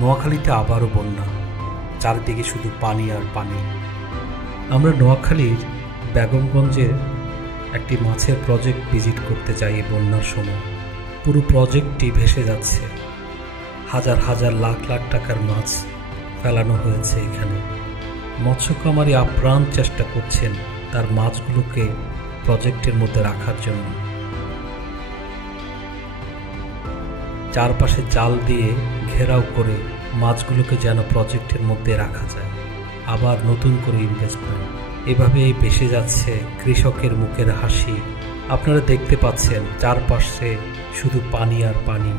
নোয়াখালীতে আবারও বন্যা, চারদিকে শুধু পানি আর পানি। আমরা নোয়াখালীর বেগমগঞ্জের একটি মাছের প্রজেক্ট ভিজিট করতে যাই এই বন্যার সময়। পুরো প্রজেক্টটি ভেসে যাচ্ছে, হাজার হাজার লাখ লাখ টাকার মাছ ফেলানো হয়েছে এখানে। মৎস্যকামারী আপ্রাণ চেষ্টা করছেন তার মাছগুলোকে প্রজেক্টের মধ্যে রাখার জন্য। চারপাশে জাল দিয়ে ঘেরাও করে মাছগুলোকে যেন প্রজেক্টের মধ্যে রাখা যায়, আবার নতুন করে ইনভেস্টমেন্ট। এভাবেই ভেসে যাচ্ছে কৃষকের মুখের হাসি। আপনারা দেখতে পাচ্ছেন চারপাশে শুধু পানি আর পানি।